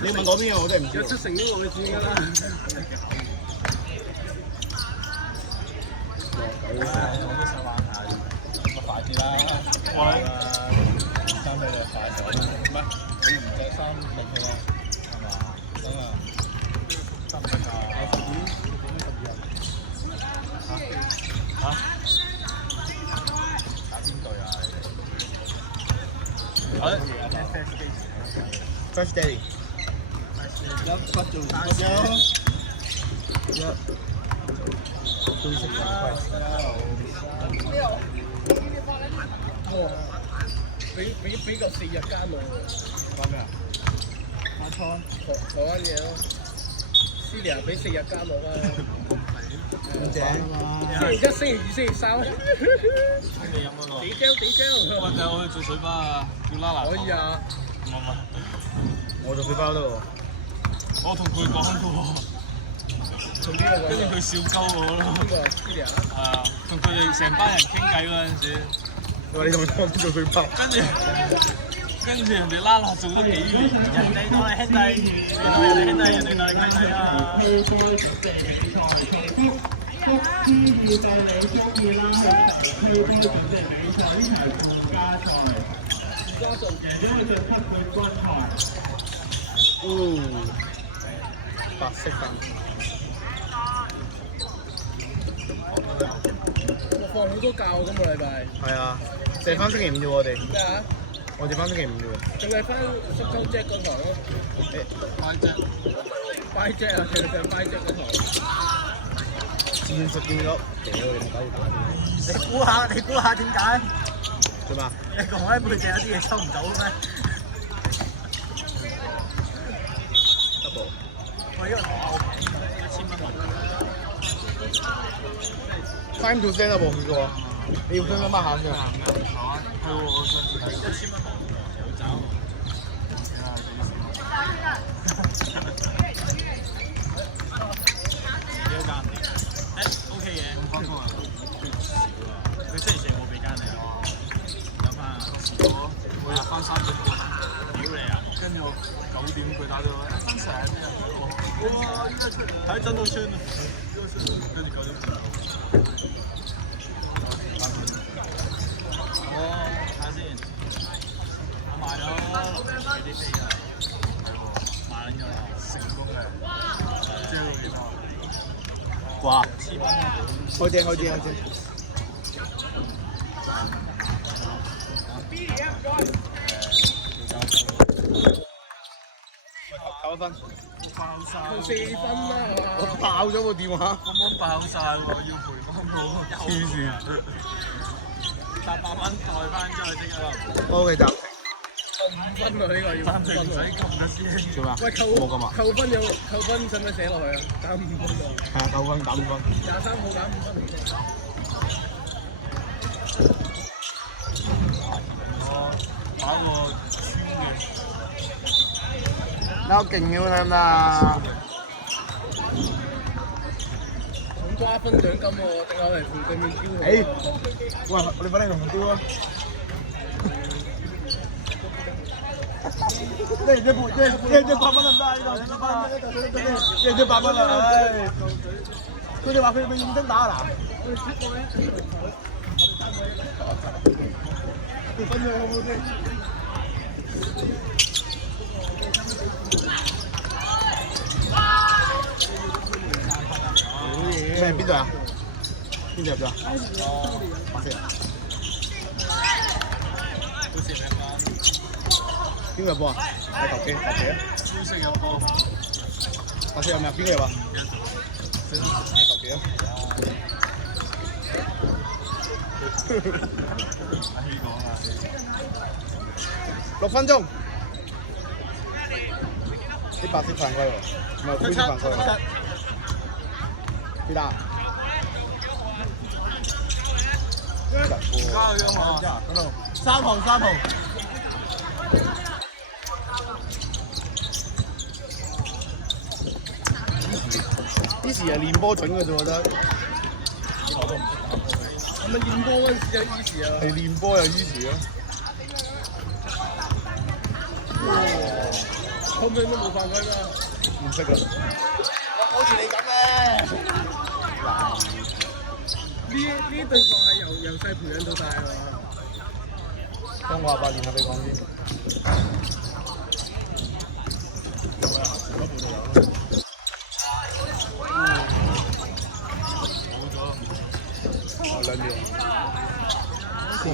你問我邊個我真係唔知。有出成都我會知㗎啦。我都想玩下，咁快啲啦！玩啦，衫俾你快咗，唔係你唔着衫落去啦，係嘛？咁啊，得唔得㗎？嚇？打邊隊啊？Fresh Daily。一不做打手，一灰色嘅快哇！俾個4日監我喎。講咩啊？買倉台灣嘢咯。Celia 俾4日監我啦。咁正啊嘛！星期1、星期2、星期3。請你飲嗰個。地膠。我帶我去做水吧啊！要拉拿。可以啊。唔係。我做水包得喎。我同佢講嘅喎。同邊個講？跟住佢笑鳩我咯。邊個 Celia？係啊，同佢哋成班人傾偈嗰陣時。你話你同我做水包？跟住人哋拉拉做咗幾年，人哋當你兄弟，人哋當你契弟啊！白色飯。我放好多假喎，今個禮拜。係啊，淨係翻星期5啫喎，我哋。咩啊？我哋翻星期5啫喎。仲係翻濕鳩 Jack 嗰堂咯。快 Jack 啊！其實就係快 Jack 嗰堂。戰術見咗，屌你唔解你估下點解？做咩？你個海背脊有啲嘢抽唔到咩？ double。我呢個頭1000蚊 Time to stand up 喎，佢個，你要分分巴下先啊。係喎，我上次睇1000蚊有找。幾多間？OK 嘅，放鬆啊！佢星期4冇俾間你咯，諗下如果每日翻3點半，屌你啊！跟住9點佢打咗我，分成哇！睇真到穿啊！跟住9點半。睇下先，我買咗啲飛啊，係喎，買咗成功嘅，追到幾多？哇！1000蚊啊！開正。扣1分。爆晒4分啦，我爆咗部電話。咁樣爆晒喎，要賠翻冇？黐線。 800蚊袋翻出去即刻。 OK 就。5分喎呢個要5分唔使撳嘅先。做咩？喂，冇咁啊。扣分使唔使寫落去啊？減5分喎。係啊，扣分減5分。23號減5分。打個穿嘅。你好勁嘅係嘛？重瓜分獎金喎，定係嚟陪對面標喎。喂，你快啲同佢丟啊！這8分了，這8分了，哎，這就把菲律賓贏真打了。咩？邊隊啊？邊隊入咗啊？白色。好似咩波？邊個入波啊？係球機啊？灰色有波。白色有咩？邊個入啊？係球機啊？阿希講啊。6分鐘。啲白色犯規喎，唔係灰色犯規喎。邊打加油啊！3號。呢時係練波準嘅啫，我覺得。係咪練波嗰陣時有依時啊？係練波有依時咯。咁樣都冇犯規咩？唔識啊！好似你咁咧。呢對防係由細培養到大係嘛？當我8年啦，你講先。哦，2秒。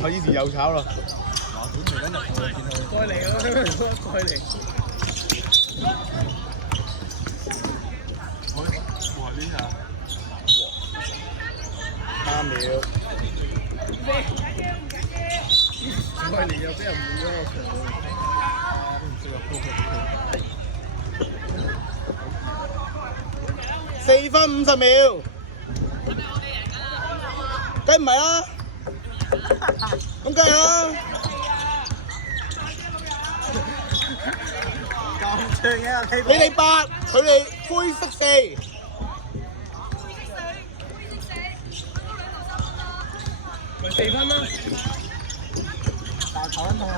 我依時又炒啦。過嚟咯，過嚟。我喺邊啊3秒。過嚟又俾人換咗個場。4分50秒。梗唔係啦。咁梗係啦。咁長嘅你哋8，佢哋灰色4。咪4分啦。但係頭暈痛啊！